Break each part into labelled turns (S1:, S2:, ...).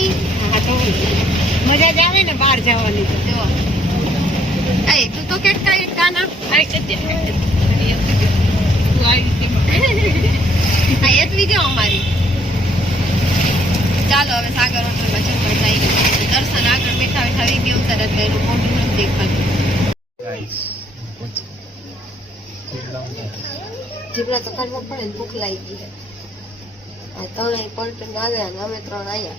S1: Mummy?
S2: હા તો મજા જ આવે ને બહાર જવાની તો
S1: જો. એ તું તો કેટ કાઈ કાના?
S2: આ કે તું આવી
S1: આ એતવી જો અમારી. ચાલો હવે સાગર થઈ ગયું દર્શન આગળ બેઠા બેઠા તરત એનું મોઢું નથી દેખાતું.
S3: ગાઈસ
S1: જીભડા તો કાઢવા પડે ભૂખ લાગી ગઈ ત્રણેય પલટન આવ્યા અને અમે ત્રણ આવ્યા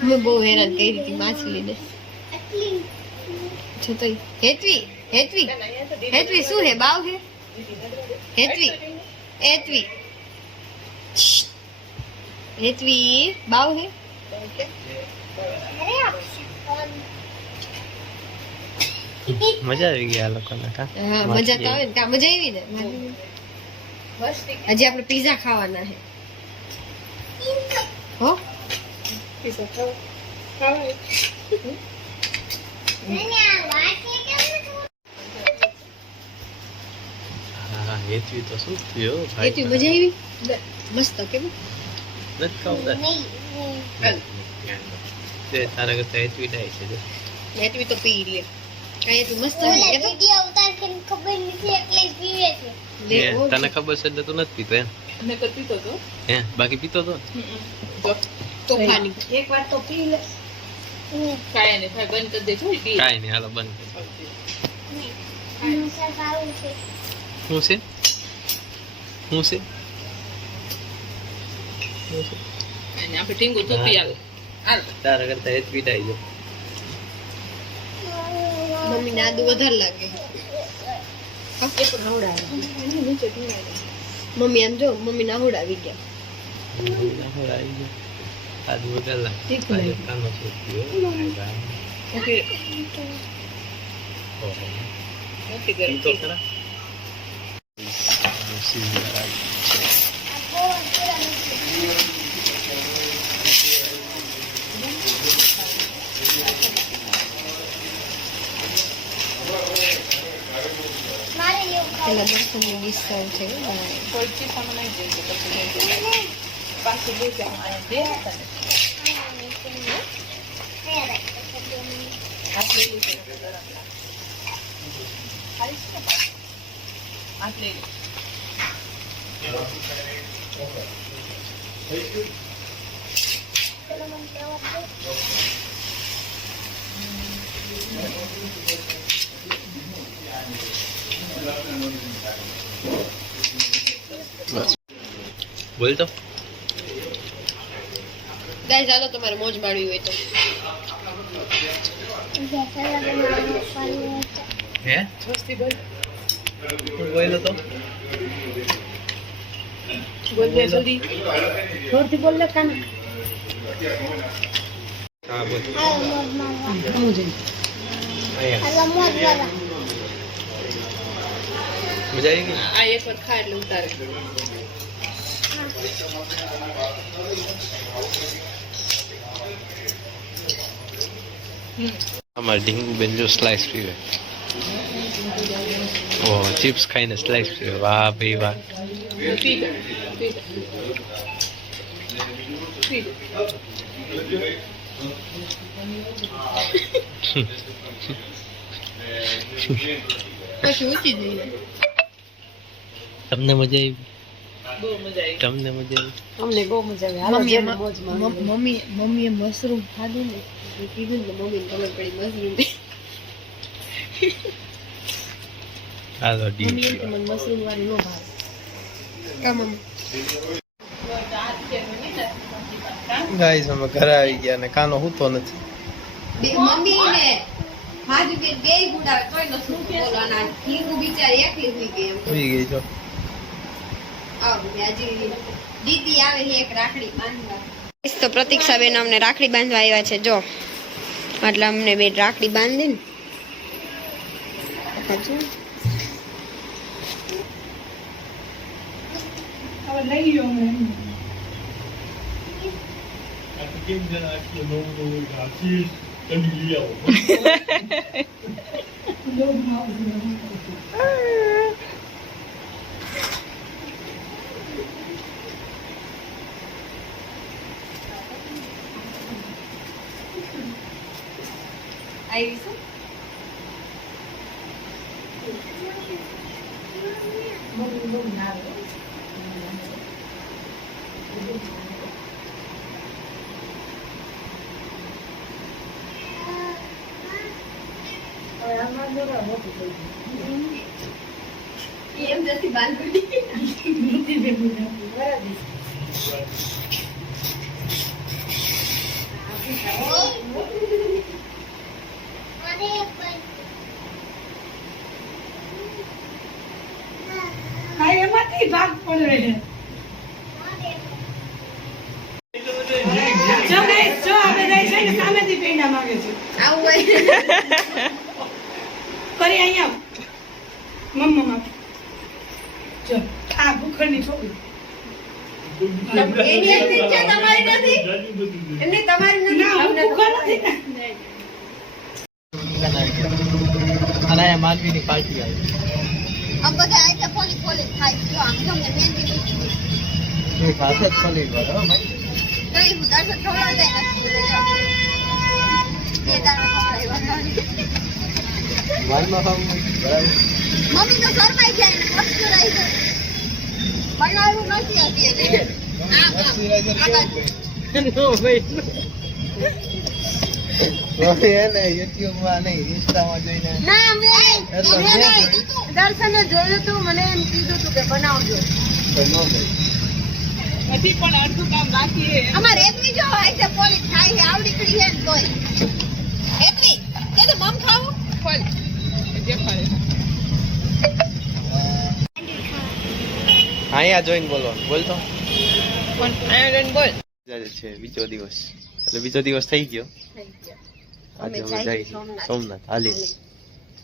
S1: મેં બહુ હેરાન કરી હતી માછલીને જો હેતવી હેતવી હેતવી શું હે બાવ હે? હેતવી હેતવી. હેતવી બાવ હે?
S3: મજા આવી ગઈ આ લોકોને કા?
S1: હા મજા તો આવે ને કા? મજા આવી ને? હજી આપણે પીઝા ખાવાના છે. હો?
S3: હા હેતવી તો શું થયું ભાઈ
S1: હેતવી મજા આવી? મસ્ત કેમ?
S3: નથી ખાવું તે તારા કરતા હેતવી ડાય છે.
S1: હેતવી તો પી લે. આ હેતવી મસ્ત હે ને કે તો. લે
S3: હે,
S1: ઓ
S3: તને ખબર છે એટલે તું નથી પીતો એમ?
S2: મેં તો પીતો તો.
S3: હે બાકી પીતો તો?
S1: તોફાની
S2: એક વાર તો પી લે. કાંઈ નહીં ભાઈ બંધ કરી દેજો પી
S3: કાંઈ નહીં હાલો બંધ કર. શું છે? શું છે?
S2: આપણે ટીંગુ તો પી આવે. હાલ.
S3: તારા કરતા એ છે
S1: મમ્મી ને આદુ વધારે લાગે. મમ્મી આમ જો મમ્મી ના હોડાવી ગયા.
S3: આદુ વગર લાગે.
S2: મૂકી
S3: પી તો ખરા.
S2: talagang sumigistaw sa'yo. Forty sa mga dyan. Pasibig ang idea. Alis ka ba? Atlet. Thank you. Kalau
S3: menjawab, બોલ તો
S1: ગાઈસ હાલો તમારે મોજ માણવી હોય તો.
S3: હે?
S2: સ્વસ્તિ બોલ
S3: તું બોલ્યો તો?
S2: બોલ બે જલ્દી જોરથી બોલ લે કાન.
S3: હા બોલ. મજા આવી ગઈ?
S2: આ એક વખત ખા એટલે ઉતારે.
S3: અમારે ઢીંગુ બેન જો સ્લાઇસ પીવે ઓહ ચિપ્સ ખાઈને સ્લાઇસ પીવે વાહ ભાઈ વાહ. તમને મજા આવી? તમને મજા આવી?
S2: અમને બહુ મજા આવી.
S1: મમ્મી મમ્મીએ મશરૂમ ખાધું ને? કીધું ને મમ્મીને ખબર પડી મશરૂમ મશરૂમ વાળી નો ભાવે. કા
S3: ગાઈસ અમે ઘરે આવી ગયા અને કાનો હૂતો નથી.
S1: મમ્મી ને હાજુ કે બે ગુડાવે તોય નતું બોલવાના. હિંગુ બિચારી એકલી ગઈ એમ.
S3: ગઈ છો
S1: આવું ને હજી દીદી આવે છે એક રાખડી બાંધવા. તો પ્રતીક્ષાબેન અમને રાખડી બાંધવા આવ્યા છે જો. એટલે અમને બે રાખડી બાંધી ને હજુ આવીશું એમ જતી બાંધવી
S4: હા એમાંથી પડે છે. જો guys, જો આ બધા છે ને સામેથી પૈડા માંગે છે.
S1: આવું હોય.
S4: કરી અહીંયા. મમ્મા માં જો આ ભૂખડની છોકરી.
S1: એની તમારી નથી? એમને તમારી નથી
S4: ના હું
S1: તમને
S4: નથી. ને.
S3: અને અહીંયા પાર્ટી આવી.
S1: આમ બધા આઈ પોલી પોલી થાય. જો આમ મેં મહેંદી
S3: તું પાસે જ ખોલી ગયો
S1: તો એ દર્શન ખવડાવી દે બે દાડો ખવડાવ્યા
S3: માનમાં ખાવું બરાબર
S1: મમ્મી તો શરમાઈ ને વસ્તુ બનાવ્યું નથી એટલે આ આ.
S3: નો મમ્મી એને યુટ્યુબમાં નહીં ઇન્સ્ટામાં જોઈને.
S1: ના મેં
S3: એ તો
S1: મેં
S3: મેં
S1: નહીં. દર્શને જોયું તું મને એમ કીધું તું કે બનાવજો.
S3: તો નો
S2: હજી પણ અડધું કામ બાકી છે.
S1: અમારે એટલી જો હોય છે પોલીસ ખાઈ છે આવડી કડી છે ને એટલી? કે તો મમ ખાવું?
S2: ફળ દેખાડે
S3: અહીંયા જોઈને બોલો.
S2: પણ બોલ.
S3: આજે છે બીજો દિવસ. એટલે બીજો દિવસ થઈ ગયો. આજે
S1: અમે
S3: જઈ
S1: સોમનાથ.
S3: હાલી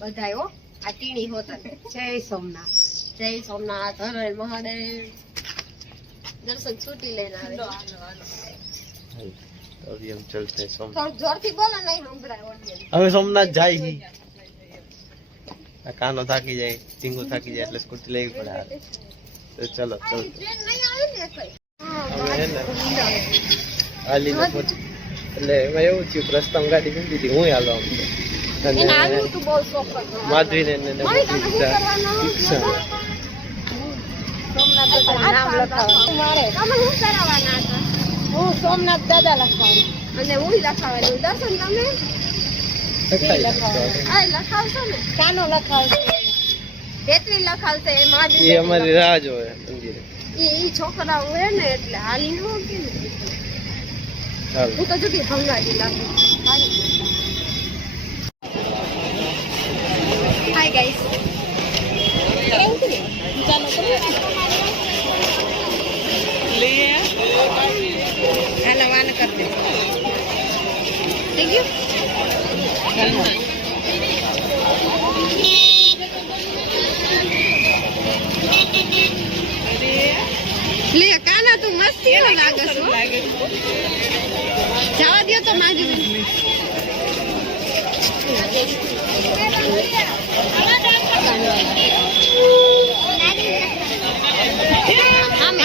S1: બધાયો આ ટીણી હોતા જય સોમનાથ. જય સોમનાથ હરે મહાદેવ. દર્શન છૂટી લઈને આવે
S3: હવે સોમનાથ જાય કાનો થાકી જાય ચીંગુ થાકી જાય એટલે સ્કૂટી લેવી પડે તો ચલો ચલો.
S1: હાલી ને
S3: આલી એટલે એમાં એવું થયું કે રસ્તામાં ગાડી મૂકી દીધી હું હાલો
S1: હતો.
S3: માધવીને ને એને
S1: હતા? હું સોમનાથ દાદા લખાવું. અને હું લખાવવાનું. દર્શન તમે? આ લખાવશો ને? કાનો લખાવશો? એટલી લખાવશે એ મારી
S3: એ અમારી રાહ જોવે
S1: ઈ ઈ છોકરાઓ ને એટલે હાલી નો કે હું તો જુદી ભંગાજી લાગુ. Hi guys. આના વાન કર દે. થઈ ગયું? કાના લાગે
S2: લાગે
S1: જવા દ્યો તો માગી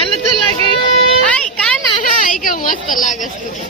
S2: મને તો લાગે.
S1: આય કાના? હા, ઈ કેવું મસ્ત લાગે કરે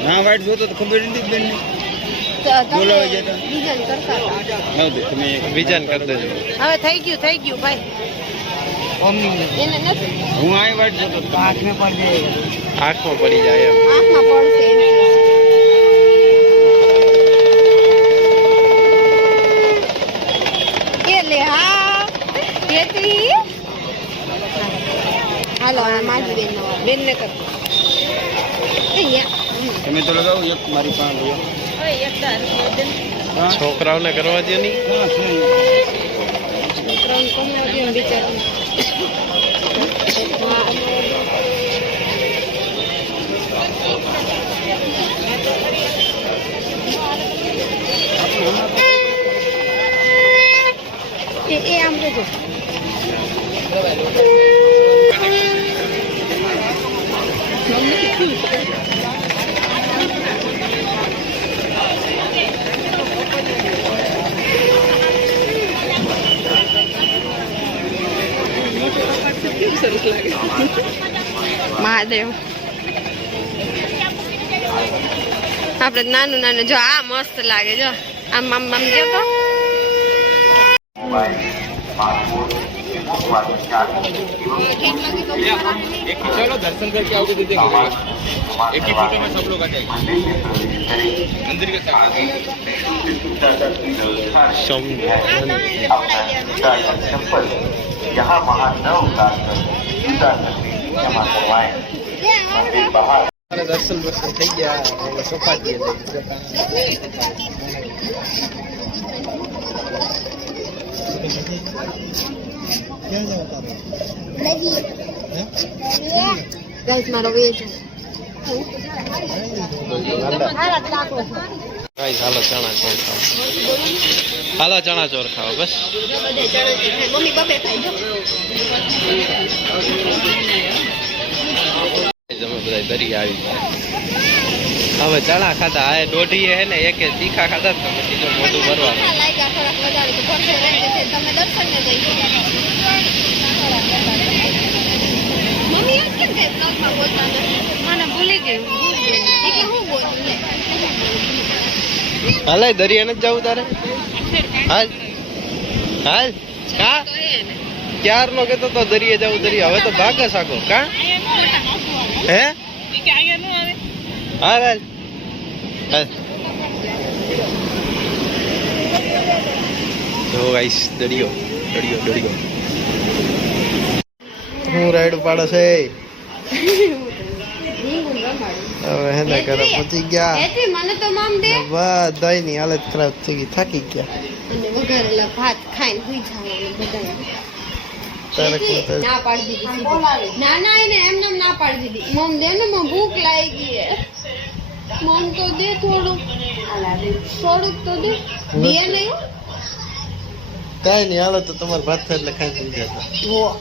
S5: ના વાઈટ જોતો તો ખબર નથી બેન બોલાવે
S1: કરતા
S5: તમે
S3: વિજન કરી દેજો
S1: હવે થઈ ગયું થઈ ગયું ભાઈ. એને નથી.
S5: હું આ વાઈટ જોતો તો. આંખને પર
S3: આંખમાં પડી જાય એમ.
S1: આંખમાં પડશે એમ કે છે. એ લે હા કેતરી હાલો આ મારી બેન બેન ને કર અહીંયા
S5: તમે તો લગાવો એક મારી પાસે
S2: હવે એક દાર
S3: છોકરાઓને કરવા દો નહીં
S1: છોકરાઓને કમાવા દ્યો ને બિચારાઓને. મહાદેવ. આપડે નાનું નાનું જો આ મસ્ત લાગે જો. આમ આમ આમ તો.
S5: एक चलो दर्शन करके आओगे तो देखेंगे एक ही फोटो में सब लोग आ जाएंगे मंदिर के साथ
S6: यहाँ वहाँ न उतार कर जूता नकली जमा करवाएं मंदिर बाहर
S3: દર્શન દર્શન થઈ ગયા હવે સોપાટીએ લઈ
S1: ગાઈસ મારો વેજ
S3: ગાઈસ હાલો ચણા ચોર ખાઓ હાલો ચણા ચોર ખાઓ બસ
S1: મમ્મી બબે ખાઈ જો
S3: અમે બધા દરી આવી ગયા હવે ચણા ખાધા, આ દોઢીએ હે ને, એકે તીખા ખાધા ને તો પછી જો મોઢું ભરવાનું.
S1: થોડાક તો ભરસે રહી જશે તમે દર્શન ને જઈ મમ્મી આજ કેમ કે બ્લોગમાં બોલતા મને ભૂલી ગઈ. એટલે હું બોલું?
S3: હાલે દરિયા નથી જવું તારે? હાલ. હાલ. કા? ક્યાર નો. કેતો તો દરિયે જવું દરિયા. હવે તો ભાગે સાકો કા? હે? હા હાલ. હાલ. જો ગાઈસ દરિયો દરિયો દરિયો. હું રાઈડ પાડે છે હવે હેને કરે પહોંચી ગયા.
S1: હેતી મને તો મામ દે.
S3: બધાયની હાલત ખરાબ થઈ ગઈ થાકી ગયા.
S1: અને વઘારેલા ભાત ખાઈને સુઈ જવાનું બધાય
S3: તારે
S1: હેતી,
S3: કોણ
S1: ના પાડી દીધી ના ના એને એમને એમ ના પાડી દીધી. મમ દે ને મમ ભૂખ લાગી હે. મમ તો દે થોડુંક. થોડુંક તો દે. દે નહીં.
S3: કાંઈ નહીં હાલો તો તમારે ભાત થાય એટલે ખાઈ પી
S1: હો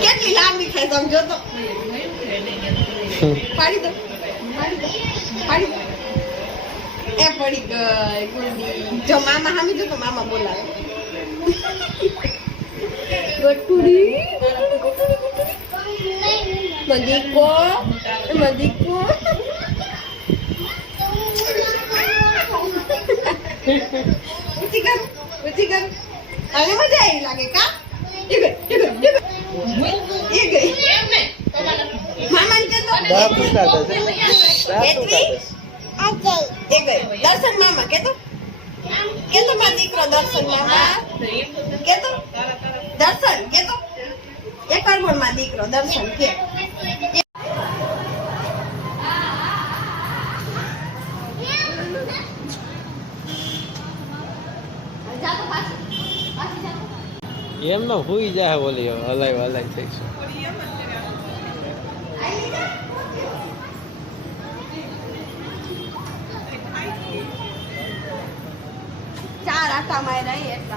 S1: કેટલી લાંબી ખાય સમજો તો પાડી દો જો મામા હામી જો તો મામા બોલાવે. ગટુડી ગટુડી ગટુડી ગટુડી મદીકો મદીકો ઉચી કર ઉચી કર હવે મજા આવી લાગે કા? એ ગઈ એ ગઈ એ ગઈ. મામાને તો
S3: દાંત ઉકાળે છે દાંત ઉકાળે છે.
S1: દર્શન મામા કે કેતો કે દીકરો દર્શન મામા? કે દર્શન, કેતો? મારો દીકરો, દર્શન, કે.
S3: એમનો હુઈ જાય બોલી હલાય હલાય થઈ છે.
S1: ચાર આટા માર્યા એટલા